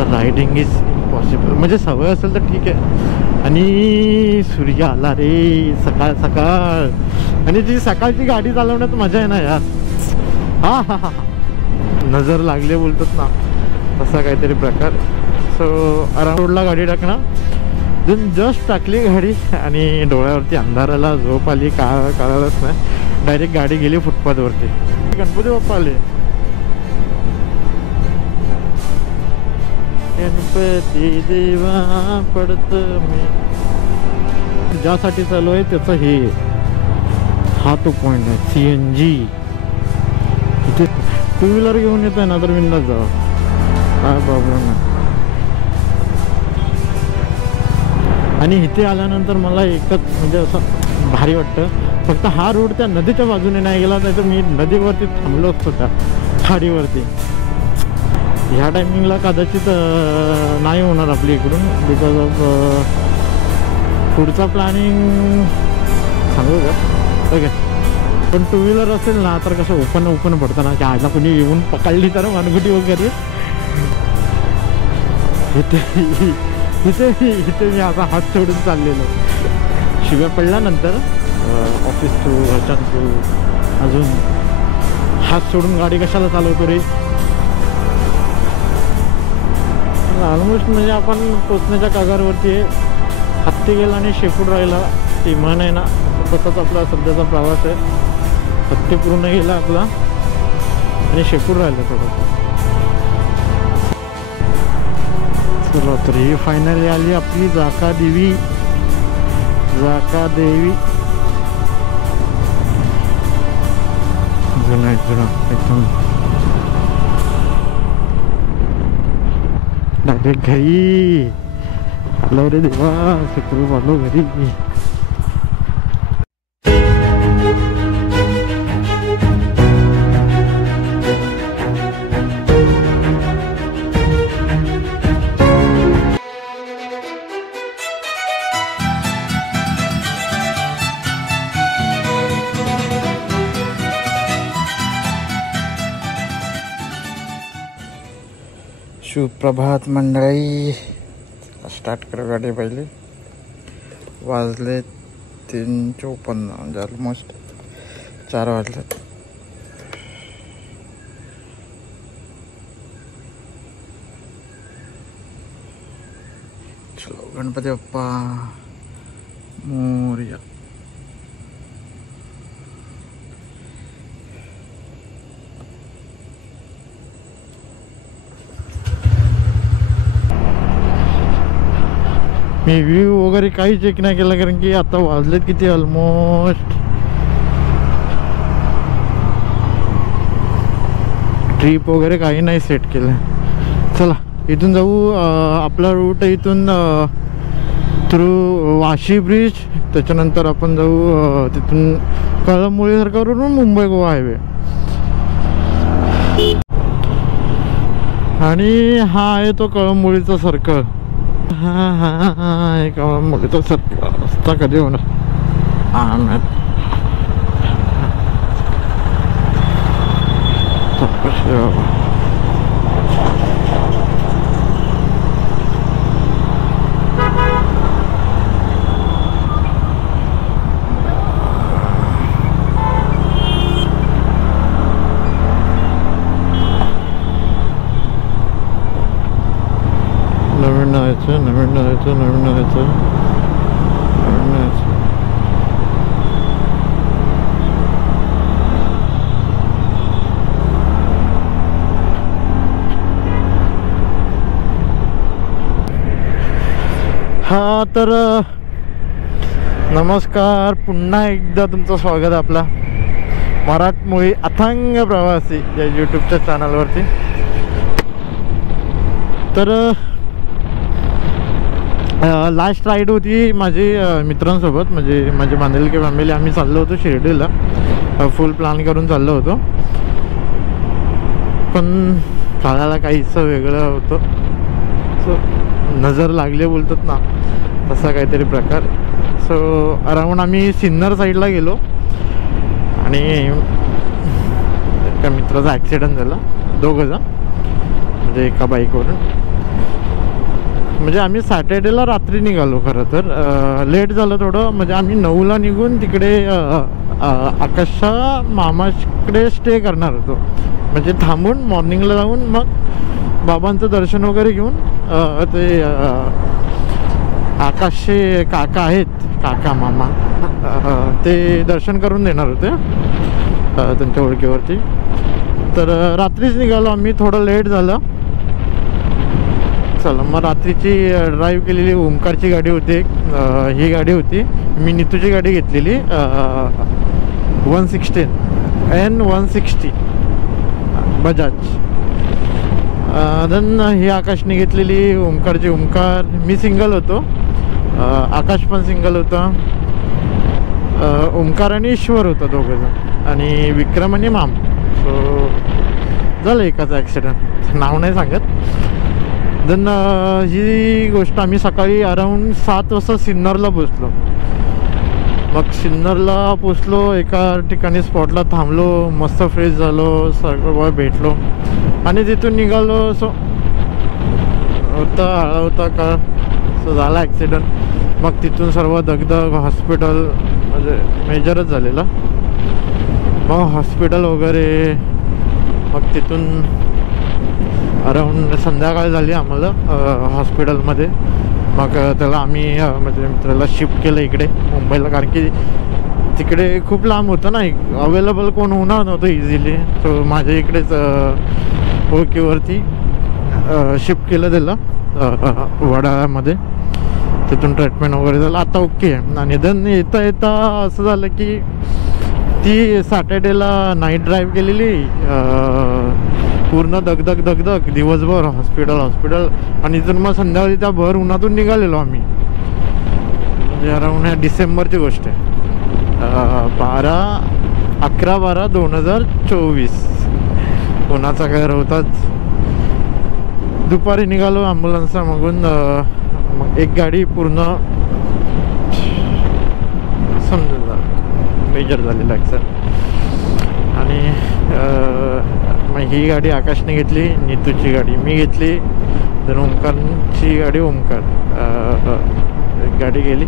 तर riding is impossible. म्हणजे सवय असेल तर ठीक आहे. आणि सूर्य आला रे सकाळ सकाळ. आणि जी सकाळची गाडी चालवण्यात मजा आहे ना यार. हा हा हा नजर लागले बोलतात ना, तसा काहीतरी प्रकार. सो अराउंड रोडला गाडी टाकणार. देन जस्ट टाकली गाडी आणि डोळ्यावरती अंधार आला, झोप आली, कळालंच नाही. डायरेक्ट गाडी गेली फुटपाथवरती. गणपती बाप्पा आले. गणपती देवा पडत मी. ज्यासाठी चालू आहे त्याचं हे हा तो पॉइंट आहे. CNG इथे टू व्हीलर घेऊन येत आहे ना तर विंदाच जावं, काय प्रॉब्लेम नाही. आणि इथे आल्यानंतर मला एकच म्हणजे असं भारी वाटतं, फक्त हा रोड त्या नदीच्या बाजूने नाही गेला नाही तर मी नदीवरती थांबलो असतो त्या खाडीवरती. ह्या टायमिंगला कदाचित नाही होणार आपली इकडून, बिकॉज ऑफ पुढचा प्लॅनिंग सांगू का ओके. पण टू व्हीलर असेल ना तर कसं ओपन पडतं ना, की आजला कोणी येऊन पकडली तर मानगुटी वगैरे. इथे मी आता हात सोडून चाललेलो. शिव्या पडल्यानंतर ऑफिस टू घरच्यां टू अजून हात सोडून गाडी कशाला चालवतो रे. ऑलमोस्ट म्हणजे आपण पोचण्याच्या कागारवरती आहे. हत्ती गेला आणि शेपूट राहिला ती म्हण आहे ना, तसाच आपला सध्याचा प्रवास आहे. हत्ती पूर्ण गेला आपला आणि शेपूट राहिला थोडं. चला तर ही फायनली आली आपली जाका देवी. जाका देवी जुना एकदम डायरेक्ट घरी आलो रे देवा. सुखरूप आलो घरी. सुप्रभात मंडळी. स्टार्ट करू गाडी पहिले. वाजले 3:54 म्हणजे ऑलमोस्ट 4 वाजलेत. चलो गणपती बाप्पा मोरया. मी व्ह्यू वगैरे काही चेक नाही केला कारण की आता वाजलेत किती ऑलमोस्ट. ट्रिप वगैरे काही नाही सेट केलं. चला इथून जाऊ. आपला रूट आहे इथून थ्रू वाशी ब्रिज, त्याच्यानंतर आपण जाऊ तिथून कळंबोली सरकारवरून मुंबई गोवा हायवे. आणि हा आहे तो कळंबोलीचा सर्कल. हा कळंबोलीचा सर्कल रस्ता कधी होणार. नवीन जायचं. हा तर नमस्कार, पुन्हा एकदा तुमचं स्वागत आहे आपला मराठमोळी अथांग प्रवासी या यूट्यूबच्या चॅनलवरती. तर लास्ट राईड होती माझी मित्रांसोबत, म्हणजे माझी बांधेलकी फॅमिली. आम्ही चाललो होतो शिर्डीला, फुल प्लॅन करून चाललो होतो. पण चालायला काहीसं वेगळं होतं. सो नजर लागले बोलतात ना, तसा काहीतरी प्रकार. सो अराउंड आम्ही सिन्नर साईडला गेलो आणि एका मित्राचा ॲक्सिडेंट झाला. दोघंजण म्हणजे एका बाईकवरून. म्हणजे आम्ही सॅटर्डेला रात्री निघालो. खरं तर लेट झालं थोडं. म्हणजे आम्ही 9ला निघून तिकडे आकाशच्या मामाकडे स्टे करणार होतो. म्हणजे थांबून मॉर्निंगला जाऊन मग बाबांचं दर्शन वगैरे घेऊन ते आकाशचे काका आहेत, काका मामा, ते दर्शन करून देणार होते त्यांच्या ओळखीवरती. तर रात्रीच निघालो आम्ही. थोडं लेट झालं. चला मग रात्रीची ड्राईव्ह केलेली ओमकारची गाडी होती. ही गाडी होती, मी नीतूची गाडी घेतलेली 160 N160 बजाज. देन ही आकाशने घेतलेली ओमकारची ओमकार. मी सिंगल होतो, आकाश पण सिंगल होता. ओमकार आणि ईश्वर होता दोघंजण, आणि विक्रम आणि माम. सो झालं एकाचा ॲक्सिडेंट, नाव नाही सांगत. देन ही गोष्ट आम्ही सकाळी अराऊंड 7 वाजता सिन्नरला पोचलो. मग सिन्नरला पोचलो, एका ठिकाणी स्पॉटला थांबलो, मस्त फ्रेश झालो, सगळं भेटलो आणि तिथून निघालो. सो होता का सो झाला ॲक्सिडेंट. मग तिथून सर्व दगदग, हॉस्पिटल, म्हणजे मेजरच झालेला. मग हॉस्पिटल वगैरे. मग तिथून अराऊंड संध्याकाळ झाली आम्हाला हॉस्पिटलमध्ये. मग त्याला आम्ही म्हणजे मित्राला शिफ्ट केलं इकडे मुंबईला, कारण की तिकडे खूप लांब होतं ना, अवेलेबल कोण होणार नव्हतं इझिली. सो माझ्या इकडेच ओळखीवरती शिफ्ट केलं त्याला वडाळ्यामध्ये. तिथून ट्रीटमेंट वगैरे झालं, आता ओके आहे. आणि देन येता येता असं झालं की ती सॅटर्डेला नाईट ड्राईव्ह केलेली, पूर्ण दगदग दगदग दिवसभर हॉस्पिटल. आणि इथून मग संध्याकाळी त्या भर उन्हातून निघालेलो आम्ही. म्हणजे अराऊंड ह्या डिसेंबरची गोष्ट आहे, 11/12/2024. उन्हाचा काय होताच. दुपारी निघालो ॲम्ब्युलन्सला मागून. मग एक गाडी पूर्ण समजा मेजर झालेला ॲक्सिडेंट. आणि मग ही गाडी आकाशने घेतली, नीतूची गाडी मी घेतली, तर ओमकारची गाडी ओमकार गाडी गेली.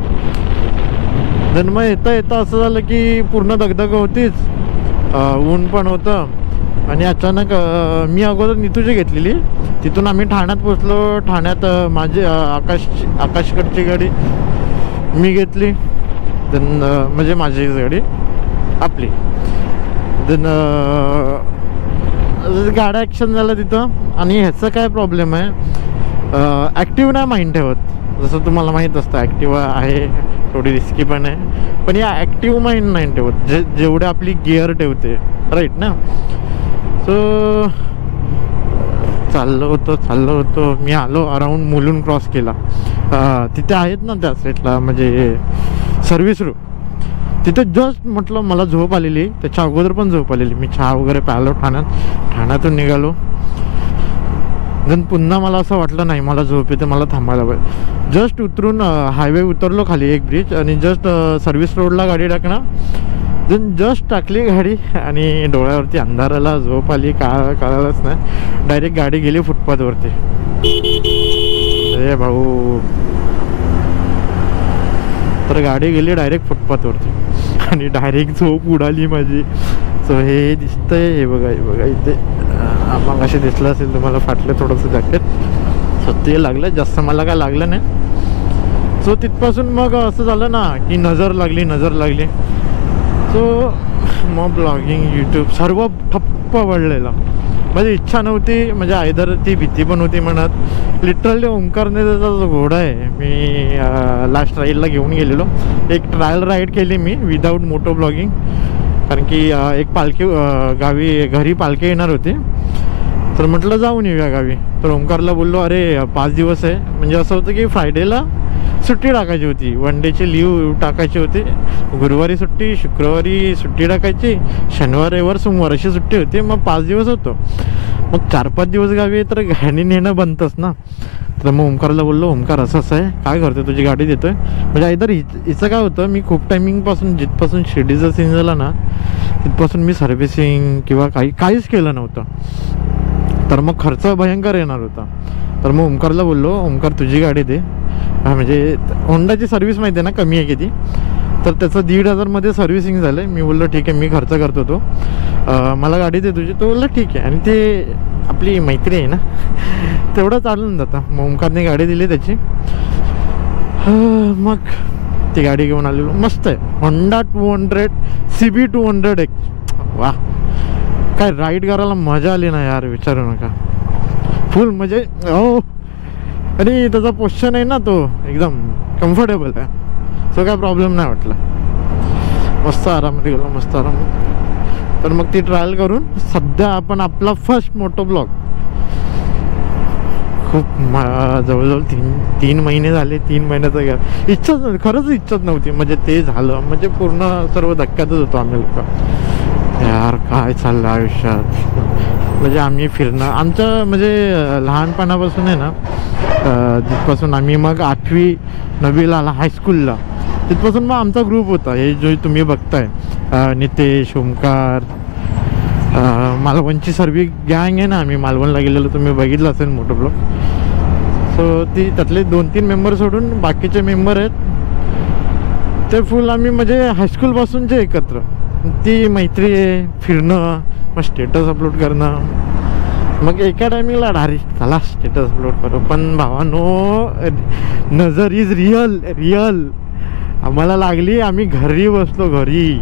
देन मग येता असं झालं की पूर्ण दगदग होतीच, ऊन पण होतं. आणि अचानक मी अगोदर नीतूची घेतलेली, तिथून आम्ही ठाण्यात पोचलो. ठाण्यात माझी आकाशकडची गाडी मी घेतली. देन म्हणजे माझी गाडी आपली. देन गाड्या ॲक्शन झालं तिथं. आणि ह्याचं काय प्रॉब्लेम आहे, ॲक्टिव्ह नाही माइंड ठेवत. जसं तुम्हाला माहीत असतं ॲक्टिव्हा आहे, थोडी रिस्की पण आहे, पण या ॲक्टिव्ह माइंड नाही ठेवत जेवढे आपली गिअर ठेवते, राईट ना. सो चाललो होतो मी. आलो अराऊंड मुलुंड क्रॉस केला. तिथे आहेत ना त्या साईडला म्हणजे सर्व्हिस रूम, तिथे जस्ट म्हटलं मला झोप आलेली. त्याच्या अगोदर पण झोप आलेली. मी चहा वगैरे प्यालो ठाण्यातून निघालो. देन पुन्हा मला असं वाटलं नाही मला झोप येते, मला थांबायला पाहिजे. जस्ट उतरून हायवे उतरलो खाली एक ब्रिज, आणि जस्ट सर्व्हिस रोडला गाडी टाकणार. देन जस्ट टाकली गाडी आणि डोळ्यावरती अंधार आला, झोप आली, कळालंच नाही. डायरेक्ट गाडी गेली फुटपाथवरती. अरे भाऊ, तर गाडी गेली डायरेक्ट फुटपाथवरती आणि डायरेक्ट झोप उडाली माझी. सो हे दिसतंय, हे बघा इथे मग असे दिसलं असेल तुम्हाला, फाटलं थोडंसं जॅकेट. सो ते लागलं, जास्त मला काय लागलं नाही. सो तिथपासून मग असं झालं ना की नजर लागली. सो मग ब्लॉगिंग, यूट्यूब सर्व ठप्प पडलेलं. माझी इच्छा नव्हती, म्हणजे आयदर ती भीती पण होती मनात. लिटरली ओमकारने त्याचा जो घोडा आहे, मी लास्ट राईडला घेऊन गेलेलो. एक ट्रायल राईड केली मी विदाऊट मोटो ब्लॉगिंग, कारण की एक पालखी गावी घरी पालखी येणार होती. तर म्हटलं जाऊन येऊया गावी. तर ओमकारला बोललो अरे 5 दिवस आहे, म्हणजे असं होतं की फ्रायडेला सुट्टी टाकायची होती, 1 डेची लीव टाकायची होती. गुरुवारी सुट्टी, शुक्रवारी सुट्टी टाकायची, शनिवार रविवार सोमवार अशी सुट्टी होती. मग 5 दिवस होतो. मग 4-5 दिवस गावी तर गाडी नेणं बनतंच ना. तर मग ओमकारला बोललो ओमकार असं आहे, काय करतोय, तुझी गाडी देतोय. म्हणजे आयदर हिचं काय होतं, मी खूप टायमिंगपासून जिथपासून शिर्डीचा सीन झाला ना तिथपासून मी सर्व्हिसिंग किंवा काहीच केलं नव्हतं. तर मग खर्च भयंकर येणार होता. तर मग ओमकारला बोललो, ओमकार तुझी गाडी दे, म्हणजे होंडाची सर्व्हिस माहिती आहे ना कमी आहे किती, तर त्याचं 1,500मध्ये सर्व्हिसिंग झालं. मी बोललो ठीक आहे, मी खर्च करतो तो, मला गाडी दे तुझी. तो बोलला ठीक आहे. आणि ते आपली मैत्री आहे ना तेवढं चालून जातं. मग ओमकारने गाडी दिली त्याची. मग ती गाडी घेऊन आलेलो. मस्त आहे होंडा 200 CB 200 वा, काय राईड करायला मजा आली ना यार, विचारू नका. फुल म्हणजे हो. आणि त्याचा पोझिशन आहे ना तो एकदम कम्फर्टेबल आहे, सो काय प्रॉब्लेम नाही वाटला. मस्त आरामात गेलो, मस्त आरामात. तर मग ती ट्रायल करून सध्या आपण आपला फर्स्ट मोटो ब्लॉग, खूप जवळजवळ 3 महिने झाले. 3 महिन्याचं गॅप. इच्छाच नव्हती, खरंच इच्छाच नव्हती. म्हणजे ते झालं म्हणजे पूर्ण सर्व धक्क्यातच होतो आम्ही लोक. यार काय चाललं आयुष्यात. म्हणजे आम्ही फिरणं आमचं म्हणजे लहानपणापासून आहे ना, जिथपासून आम्ही मग 8वी 9वीला आला हायस्कूलला, तिथपासून मग आमचा ग्रुप होता. हे जो तुम्ही बघताय, नितेश, ओमकार, मालवणची सर्व गँग आहे ना. आम्ही मालवणला गेलेलो, तुम्ही बघितलं असेल मोठं ब्लॉग. सो ती त्यातले 2-3 मेंबर सोडून बाकीचे मेंबर आहेत ते फुल आम्ही म्हणजे हायस्कूलपासूनचे एकत्र. ती मैत्री आहे, फिरणं, मग स्टेटस अपलोड करणं. मग एका टायमिंगला डायरी चला स्टेटस अपलोड करू. पण भावानो, नजर इज रिअल आम्हाला लागली. आम्ही घरी बसलो, घरी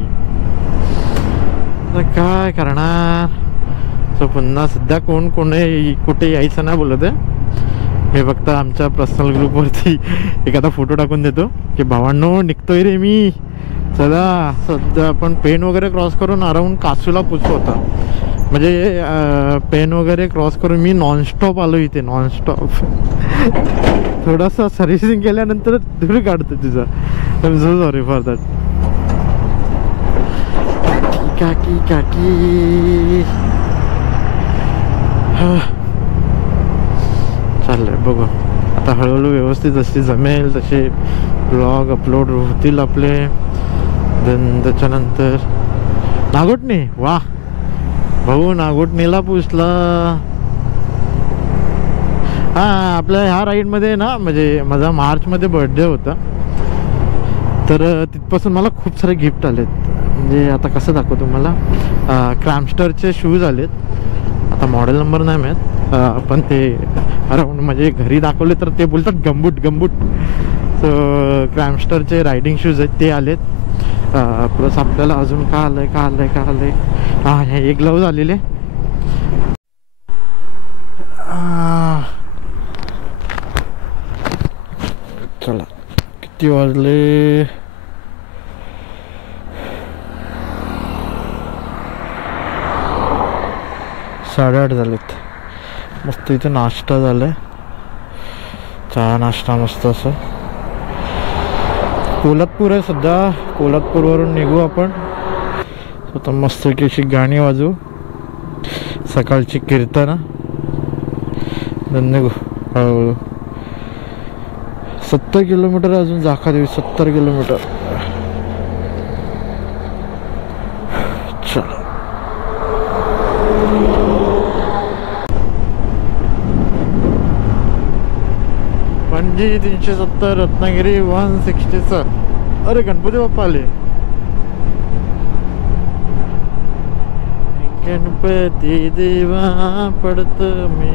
काय करणार. सो पुन्हा सध्या कोण कुठे यायचं नाही बोलत आहे. हे फक्त आमच्या पर्सनल ग्रुपवरती एखादा फोटो टाकून देतो की भावांनो निघतोय रे मी, चला. सध्या आपण पेन वगैरे क्रॉस करून अराउंड कासूला पोचतो होता. म्हणजे पेन वगैरे क्रॉस करून मी नॉनस्टॉप आलो इथे, नॉनस्टॉप. थोडासा सर्व्हिसिंग केल्यानंतर धूर काढतो तुझा. I am so sorry for that. काकी चाललंय बघू आता हळूहळू व्यवस्थित जशी जमेल तसे ब्लॉग अपलोड होतील आपले. देन त्याच्यानंतर नागोठणे, वा भाऊ नागोठणेला पोचला. हां, आपल्या ह्या राईडमध्ये ना म्हणजे माझा मार्चमध्ये बर्थडे होता, तर तिथपासून मला खूप सारे गिफ्ट आलेत. म्हणजे आता कसं दाखवतो तुम्हाला. क्रॅम्स्टरचे शूज आलेत. आता मॉडेल नंबर नाही माहीत, पण ते अराउंड म्हणजे घरी दाखवले तर ते बोलतात गंबूट. सो क्रॅम्स्टरचे रायडिंग शूज आहेत ते आलेत. प्लस आपल्याला अजून का आलंय हां, हे ग्लव्ज आलेले. चला किती वाजले, 8:30 झालेत. मस्त इथे नाश्ता झालाय, चहा नाश्ता मस्त असं. कोल्हापूर आहे सध्या, कोल्हापूरवरून निघू आपण. आता मस्त की अशी गाणी वाजवू, सकाळची कीर्तन, निघू हळूहळू. 70 किलोमीटर अजून जाखा देवी, 70 किलोमीटर. चला पणजी 370, रत्नागिरी 167. अरे गणपती बाप्पा आले. गणपती देवा पडत मी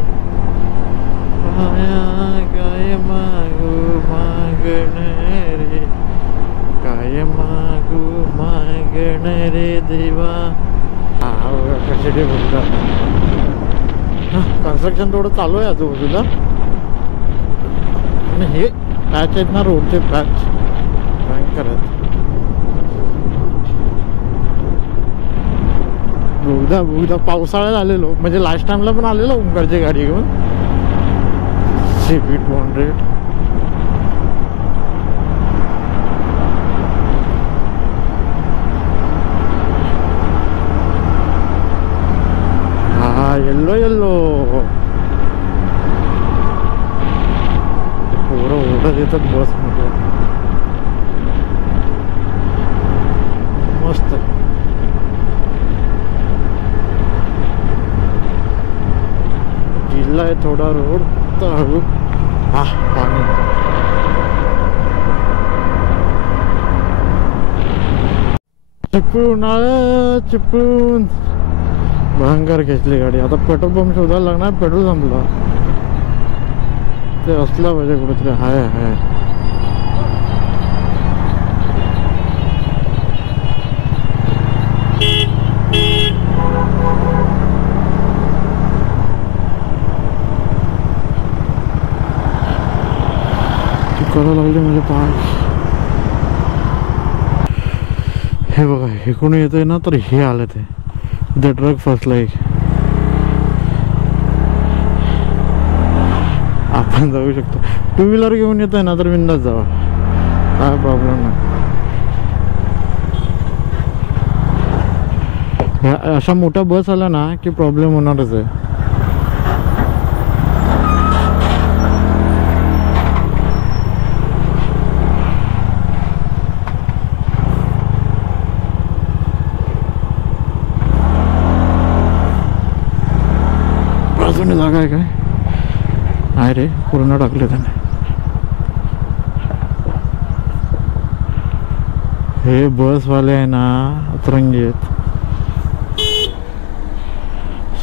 काय मागू मागण रे, काय मागू मागण रे देवा. हा कशासाठी बोलतात. कन्स्ट्रक्शन थोडं चालू आहे आजूबाजूला. आणि हे पॅच आहेत ना, रोडचे पॅच भयंकर आहेत. बहुधा पावसाळ्यात आलेलो, म्हणजे लास्ट टाइमला पण आलेलो ओमकारची गाडी घेऊन CB 200. हा येल्लो पोरं ओढत येतात बस मध्ये. मस्त जिल्हा आहे थोडा रोड. मस्त हळू. हा पाणी चिपळूण आलं, चिपळूण भयंकर खेचली गाडी. आता पेट्रोल पंप शोधायला लागणार, पेट्रोल संपलं. ते असलं पाहिजे कुठेतरी. हाय करायला लागले म्हणजे पाय. हे बघा, हे कोणी येतंय ना, तर हे आलं ते ट्रक फसला एक. आपण जाऊ शकतो. टू व्हीलर घेऊन येतोय ना तर बिंदास जावा, काय प्रॉब्लेम नाही. अशा मोठ्या बस आल्या ना की प्रॉब्लेम होणारच आहे. बाजूने जागा आहे काय? नाही रे, पूर्ण टाकले त्याने. हे बसवाले आहे ना अतरंगी आहेत.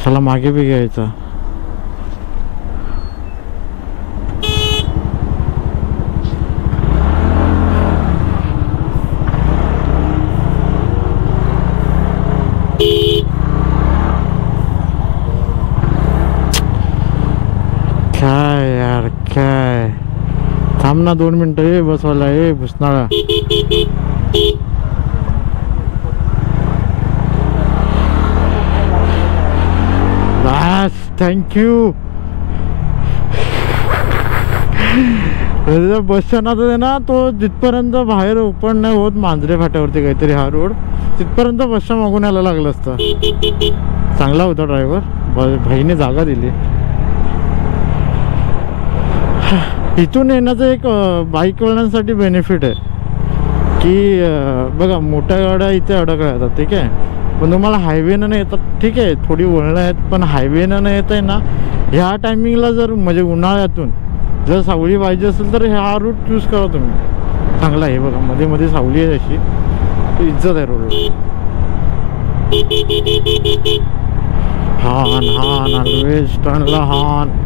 चला मागे बी घ्यायचा. काय यार काय, थांब ना 2 मिनिटं. ये बसवाला, ये भुसनाळा. बस, थँक्यू. बसच्या नादात आहे ना, तो जिथपर्यंत बाहेर ओपन नाही होत मांजरे फाट्यावरती काहीतरी हा रोड, तिथपर्यंत बसच्या मागून यायला लागलं असतं. चांगला होता ड्रायव्हर, भाईने जागा दिली. इथून येण्याचं एक बाईकवाल्यांसाठी बेनिफिट आहे की बघा, मोठ्या गाड्या इथे अडकल्या जातात, ठीक आहे. पण तुम्हाला हायवेनं नाही येतात, ठीक आहे, थोडी वळणं आहेत, पण हायवेनं नाही येत आहे ना. ह्या टायमिंगला जर म्हणजे उन्हाळ्यातून जर सावली पाहिजे असेल तर हा रूट चूज करा तुम्ही, चांगला आहे. बघा मध्ये मध्ये सावली आहे, अशी इज्जत आहे रोडला. हान हान ऑलवेज टर्नला हान.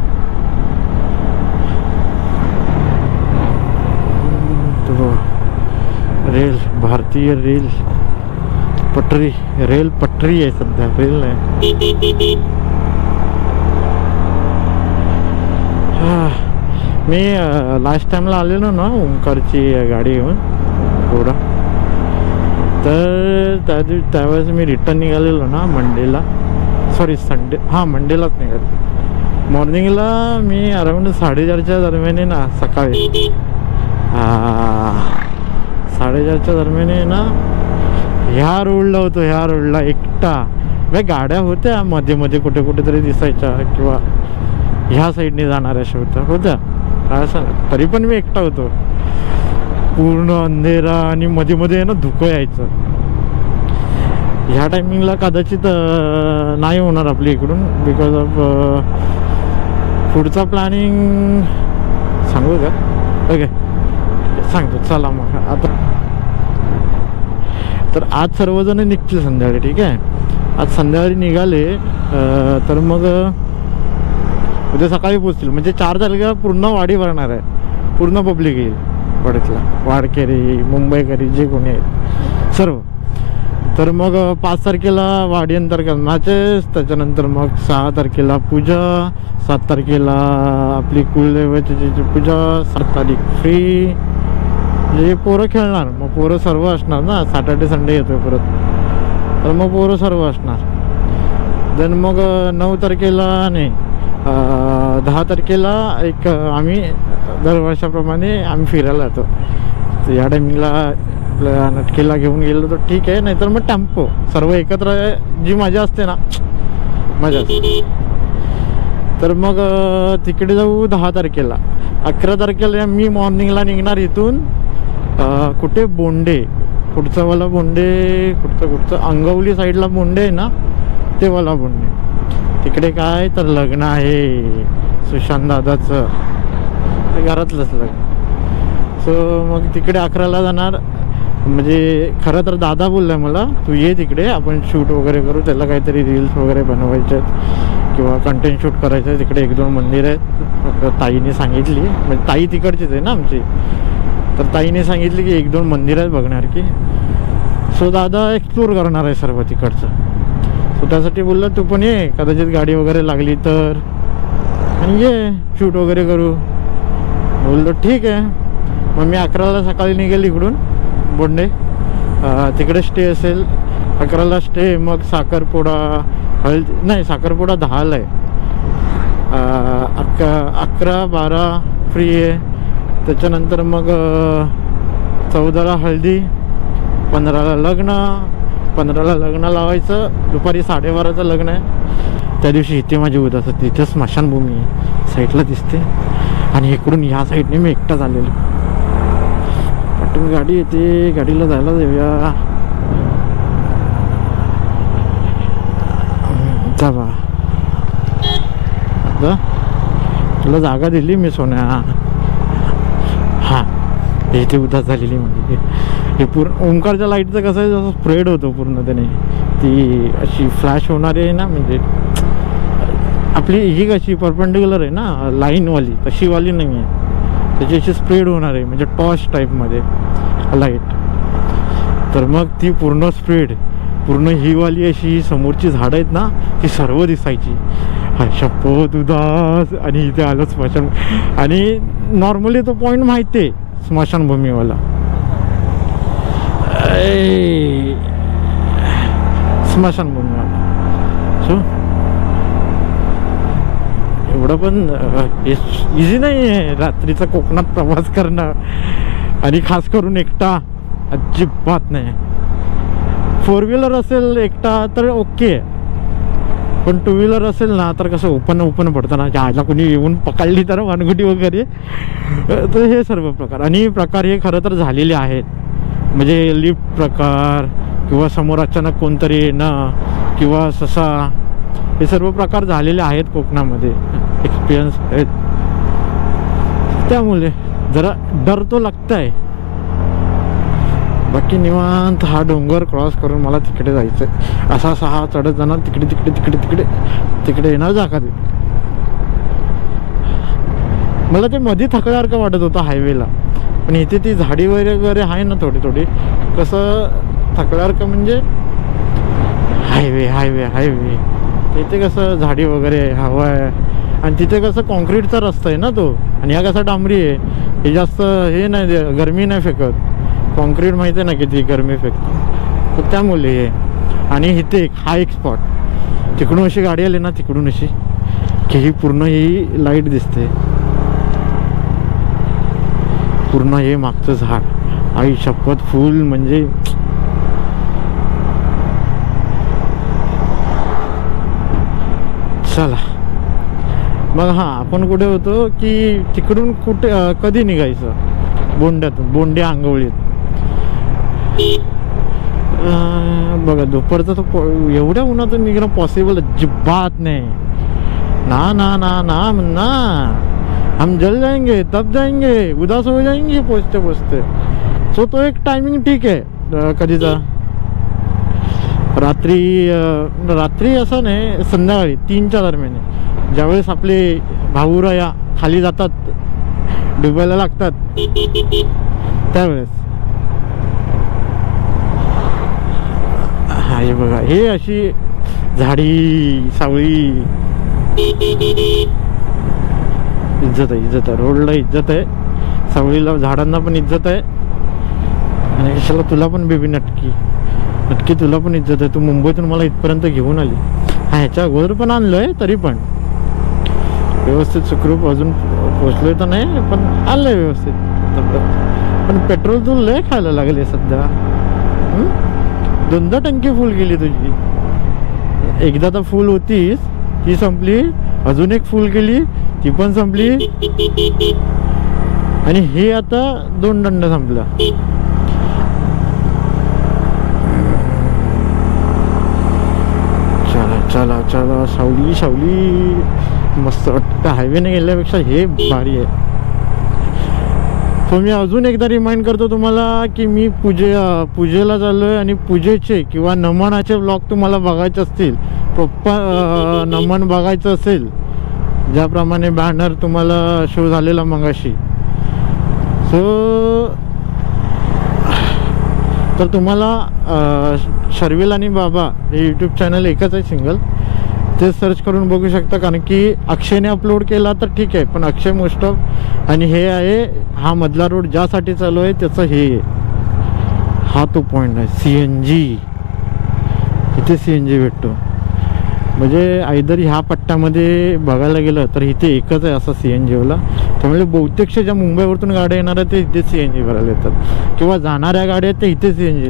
रेल, भारतीय रेल पटरी, रेल पटरी आहे सध्या, रेल नाही. मी लास्ट टाइमला आलेलो ना ओंकारची गाडी घेऊन घोडा, तर त्यावेळेस मी रिटर्न निघालेलो ना मंडेला, सॉरी संडे, हां मंडेलाच निघालो. मॉर्निंगला मी अराउंड 4:30च्या दरम्यान ना, सकाळी 4:30च्या दरम्यान ना ह्या रोडला होतो. ह्या रोडला एकटा, म्हणजे गाड्या होत्या मध्ये मध्ये कुठे कुठेतरी दिसायच्या किंवा ह्या साईडने जाणाऱ्या अशा होत्या असं, तरी पण मी एकटा होतो. पूर्ण अंधेरा आणि मध्ये मध्ये ना धुकं यायचं. ह्या टायमिंगला कदाचित नाही होणार आपल्या इकडून, बिकॉज ऑफ पुढचा प्लॅनिंग सांगू का? ओके सांगतो, चला मग. आता तर आज सर्वजण निघतील संध्याकाळी, ठीक आहे. आज संध्याकाळी निघाले तर मग उद्या सकाळी पोचतील. म्हणजे 4 तारखेला पूर्ण वाडी भरणार आहे, पूर्ण पब्लिक येईल वाडीतला, वाडकेरी, मुंबईकरी जे कोणी आहेत सर्व. तर मग 5 तारखेला वाडीनंतर मॅचेस, त्याच्यानंतर मग 6 तारखेला पूजा, 7 तारखेला आपली कुलदेवतेची पूजा, 7 तारीख फ्री. हे पोरं खेळणार, मग पोरं सर्व असणार ना, सॅटर्डे संडे येतोय परत, तर मग पोरं सर्व असणार. देन मग 9 तारखेला नाही, 10 तारखेला एक आम्ही दरवर्षाप्रमाणे आम्ही फिरायला जातो. तर या टायमिंगला आपल्या नटकीला घेऊन गेलो तर ठीक आहे, नाहीतर मग टेम्पो, सर्व एकत्र जी मजा असते ना, मजा असते. तर मग तिकडे जाऊ 10 तारखेला. 11 तारखेला मी मॉर्निंगला निघणार इथून, कुठे बोंडे, पुढचावाला बोंडे, कुठचं अंगवली साईडला बोंडे आहे ना, ते वाला बोंडे. तिकडे काय तर लग्न आहे, सुशांत दादाचं घरातलंच लग्न. सो मग तिकडे 11ला जाणार. म्हणजे खरं तर दादा बोललाय मला, तू ये तिकडे, आपण शूट वगैरे करू. त्याला काहीतरी रील्स वगैरे बनवायचे आहेत किंवा कंटेंट शूट करायचं आहे. तिकडे 1-2 मंदिर आहेत. ताईने सांगितली, म्हणजे ताई तिकडचीच आहे ना आमची, तर ताईने सांगितली की 1-2 मंदिर आहेत बघण्यासारखी. सो दादा एक्सप्लोर करणार आहे सर्व तिकडचं. सो त्यासाठी बोलला तू पण ये, कदाचित गाडी वगैरे लागली तर, आणि ये शूट वगैरे करू. बोललो ठीक आहे. मग मी 11ला सकाळी निघेल इकडून बोंडे. तिकडे स्टे असेल 11ला स्टे. मग साखरपुडा नाही, साखरपुडा 10ला आहे. 11-12 फ्री आहे. त्याच्यानंतर मग 14ला हळदी, 15ला लग्न. 15ला लग्न लावायचं. दुपारी 12:30चं लग्न आहे. त्या दिवशी इथे माझी उदास होती. इथे स्मशानभूमी साईडला दिसते, आणि इकडून ह्या साईडने मी एकटाच आलेलो. पटून गाडी येते, गाडीला जायला देऊया. जा बा, तुला जागा दिली मी सोन्या. हां, इथे उदास झालेली माझी. हे पूर्ण ओंकारच्या लाईटचं कसं आहे, जसं स्प्रेड होतो पूर्ण त्याने. ती अशी फ्लॅश होणारी आहे ना, म्हणजे आपली ही कशी परपेंडिक्युलर आहे ना लाईनवाली, तशी वाली नाही आहे. त्याची अशी स्प्रेड होणार आहे, म्हणजे टॉर्च टाईपमध्ये लाईट. तर मग ती पूर्ण स्प्रेड, पूर्ण ही वाली अशी समोरची झाडं आहेत ना, ती सर्व दिसायची. शपथ उदास. आणि इथे आलो स्मशान. आणि नॉर्मली तो पॉईंट माहिती आहे स्मशानभूमीवाला. स्मशानभूमीवाला. सो एवढं पण इझी नाही आहे रात्रीचा कोकणात प्रवास करणं, आणि खास करून एकटा अजिबात नाही. 4 व्हीलर असेल एकटा तर ओके, पण 2 व्हीलर असेल ना तर कसं ओपन पडतं ना, ज्याला कोणी येऊन पकडली तर वानगुटी वगैरे. तर हे सर्व प्रकार, आणि प्रकार हे खरं तर झालेले आहेत. म्हणजे लिफ्ट प्रकार, किंवा समोर अचानक कोणतरी येणं, किंवा ससा, हे सर्व प्रकार झालेले आहेत कोकणामध्ये. एक्सपिरियन्स आहेत. त्यामुळे जरा डर तो लागतंय. बाकी निवांत हा डोंगर क्रॉस करून मला तिकडे जायचं आहे. असा 6 चढत जाणार, तिकडे येणार जागा ते. मला ते मध्ये थकल्यासारखं वाटत होतं हायवेला, पण इथे ती झाडी वगैरे आहे ना थोडी कसं थकल्यासारखं, म्हणजे हायवे तिथे कसं झाडी वगैरे हवा आहे. आणि तिथे कसं कॉन्क्रीटचा रस्ता आहे ना तो, आणि हा कसा डांबरी आहे. हे जास्त हे नाही, गरमी नाही फेकत. कॉन्क्रीट माहिती आहे ना किती गरमी फेकतो, तर त्यामुळे हे. आणि इथे हा एक स्पॉट, तिकडून अशी गाडी आली ना, तिकडून अशी की ही पूर्ण ही लाईट दिसते. पूर्ण हे मागचं झाड, आई शपथ फुल, म्हणजे चला. मग हां, आपण कुठे होतो की तिकडून कुठे कधी निघायचं, बोंड्यातून, बोंडे आंगवळीत. बघा दुपारचं तर एवढ्या उन्हातून निघणं पॉसिबल अजिबात नाही ना. हम जल जाएंगे तब जाएंगे, उदास हो जाएंगे पोचते. सो तो एक टायमिंग ठीक आहे कधीचा. रात्री असं नाही, संध्याकाळी 3च्या दरम्यान, ज्यावेळेस आपले भाऊराया खाली जातात, डुबायला लागतात, त्यावेळेस. हा हे बघा, हे अशी झाडी सावळी. इज्जत आहे, रोडला इज्जत आहे, सावळीला, झाडांना पण इज्जत आहे. आणि कशाला तुला पण बेबी नटकी तुला पण इज्जत आहे. तू मुंबईतून मला इथपर्यंत घेऊन आली. हा, ह्याच्या अगोदर पण आणलोय, तरी पण व्यवस्थित सुखरूप अजून पोचलोय तर नाही, पण आणलंय व्यवस्थित. पण पेट्रोल तू लय खायला लागले सध्या. 2दा टंकी फुल केली तुझी. एकदा तर फुल होतीच, ती संपली. अजून एक फुल केली, ती पण संपली. आणि हे आता 2 दंड संपला. चला सावली मस्त वाटतं. हायवेने गेल्यापेक्षा हे भारी आहे. तो मी अजून एकदा रिमाइंड करतो तुम्हाला की मी पूजेला चाललो आहे आणि पूजेचे किंवा नमनाचे व्लॉग तुम्हाला बघायचे असतील, प्रॉपर नमन बघायचं असेल, ज्याप्रमाणे बॅनर तुम्हाला शो झालेला मगाशी, सो तर तुम्हाला शर्विल आणि बाबा हे यूट्यूब चॅनल एकच आहे सिंगल, ते सर्च करून बघू शकता. कारण की अक्षयने अपलोड केला तर ठीक आहे, पण अक्षय मोस्ट ऑफ आणि हे आहे हा मधला रोड ज्यासाठी चालू आहे त्याचं हे हा तो पॉईंट आहे. CNG इथे CNG भेटतो. म्हणजे आयदर ह्या पट्ट्यामध्ये बघायला गेलं तर इथे एकच आहे असा CNGवाला. त्यामुळे बहुतेकशा ज्या मुंबईवरतून गाड्या येणार आहेत ते इथे CNG भरायला येतात, किंवा जाणाऱ्या गाड्या आहेत ते इथे CNG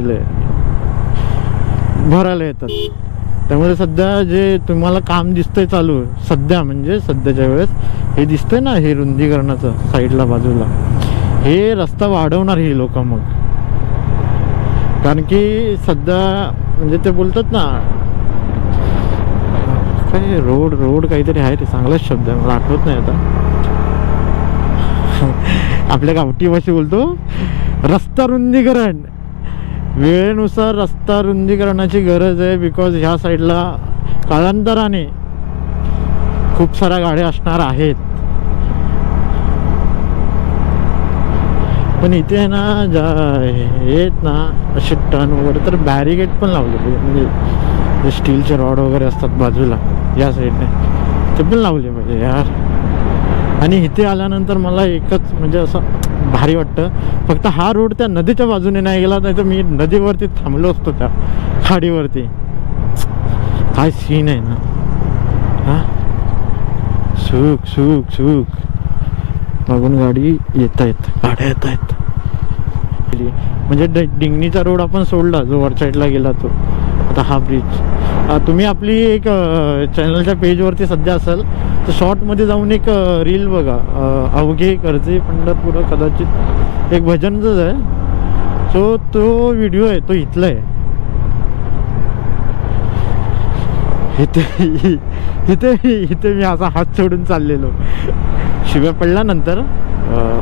भरायला येतात. त्यामुळे सध्या जे तुम्हाला काम दिसतंय चालू सध्या, म्हणजे सध्याच्या वेळेस हे दिसतंय ना, हे रुंदीकरणाचं साईडला बाजूला, हे रस्ता वाढवणार ही लोक मग. कारण की सध्या म्हणजे ते बोलतात ना काय रोड काहीतरी आहे, ते चांगलाच शब्द आहे, मला आठवत नाही आता. आपल्या गावठी भाषेत बोलतो रस्ता रुंदीकरण. वेळेनुसार रस्ता रुंदीकरणाची गरज आहे. बिकॉज ह्या साईडला कालांतराने खूप साऱ्या गाड्या असणार आहेत. पण इथे आहे ना आहेत ना असे टर्न वगैरे, तर बॅरिगेट पण लावले पाहिजे. म्हणजे जे स्टीलचे रॉड वगैरे असतात बाजूला या साईडने, ते पण लावले पाहिजे यार. आणि इथे आल्यानंतर मला एकच म्हणजे असं भारी वाटतं, फक्त हा रोड त्या नदीच्या बाजूने नाही गेला, नाही तर मी नदीवरती थांबलो असतो त्या खाडीवरती. काय सीन आहे ना हा. सुख सुख सुख. मागून गाडी येत आहेत, गाड्या येत आहेत. म्हणजे डिंगणीचा रोड आपण सोडला जो वर साईडला गेला तो, आता हा ब्रिज. तुम्ही आपली एक चॅनलच्या पेजवरती सध्या असेल तर शॉर्टमध्ये जाऊन एक रील बघा, अवघे कर्जे पंढरपूर कदाचित एक भजनच आहे. सो तो व्हिडिओ आहे तो इथला आहे. इथे मी असा हात सोडून चाललेलो, शिव्या पडल्यानंतर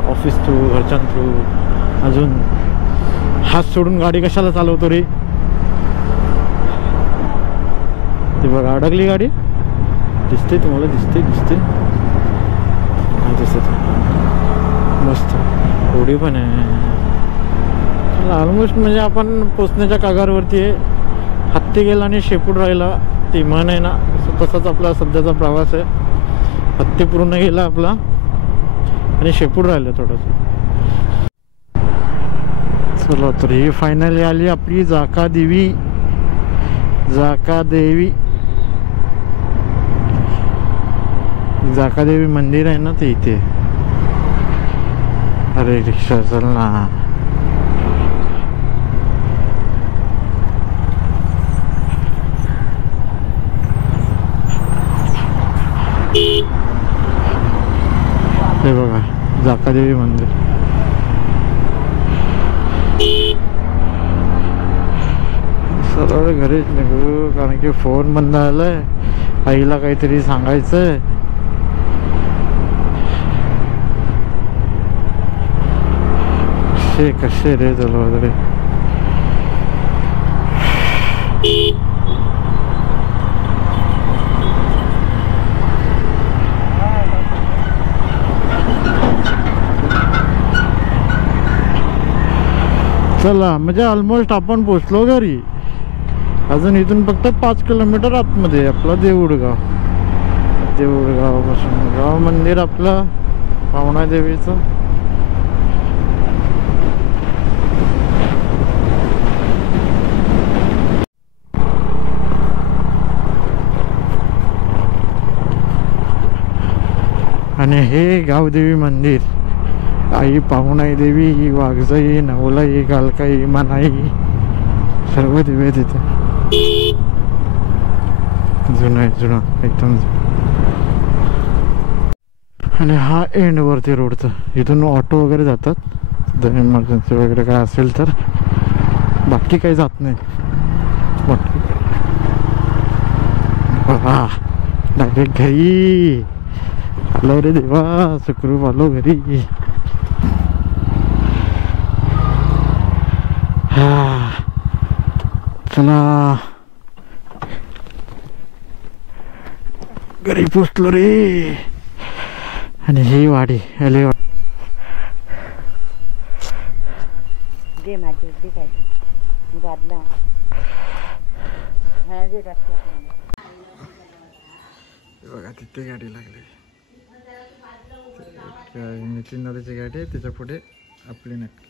ऑफिस थ्रू घरच्यां थ्रू, अजून हात सोडून गाडी कशाला चालवतो रे. ते बघा अडकली गाडी, दिसते तुम्हाला, दिसते दिसते मस्त. थोडी पण आहे ऑलमोस्ट, म्हणजे आपण पोचण्याच्या कागारवरती आहे. हत्ती गेला आणि शेपूट राहिला ती म्हण आहे ना, तसाच आपला सध्याचा प्रवास आहे. हत्ती पूर्ण गेला आपला आणि शेपूट राहिलं थोडंसं. चला तर ही फायनली आली आपली जाकादेवी. जाकादेवी मंदिर आहे ना ते इथे. अरे रिक्षा चल ना. हे बघा जाकादेवी मंदिर. सरळ घरीच निघू, कारण की फोन बंद आलाय. आईला काहीतरी सांगायचंय. कसे रे चलो वगैरे. चला म्हणजे ऑलमोस्ट आपण पोचलो घरी. अजून इथून फक्त 5 किलोमीटर आतमध्ये आपला देऊळगाव पासून गाव मंदिर आपला पावणा देवीचं. आणि हे गावदेवी मंदिर. आई पाहुणाई देवी, वाघजाई, नवलाई, गालकाई, मानाई, सर्व देवी तिथे. जुना एकदम. आणि हा एंड वरती रोडचा, इथून ऑटो वगैरे जातात जर इमर्जन्सी वगैरे काय असेल तर. बाकी काही जात नाही. बाकी डायरेक्ट घरी. आलो रे देवा, सुखरूप आलो घरी. हा चला घरी पोचलो रे. आणि ही वाडी आली. बघा तिथे गाडी लागली. नितीन दादाची गाडी आहे, त्याच्या पुढे आपली नक्की.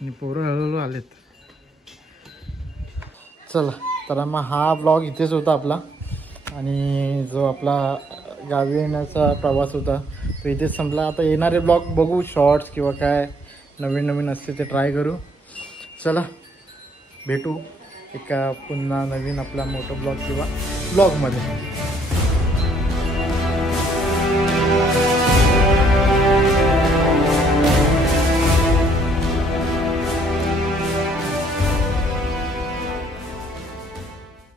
आणि पोरं हळूहळू आलेत. चला तर मग हा ब्लॉग इथेच होता आपला. आणि जो आपला गावी येण्याचा प्रवास होता तो इथेच संपला. आता येणारे ब्लॉग बघू, शॉर्ट्स किंवा काय नवीन नवीन असते ते ट्राय करू. चला भेटू एका पुन्हा नवीन आपला मोठं ब्लॉग किंवा ब्लॉगमध्ये.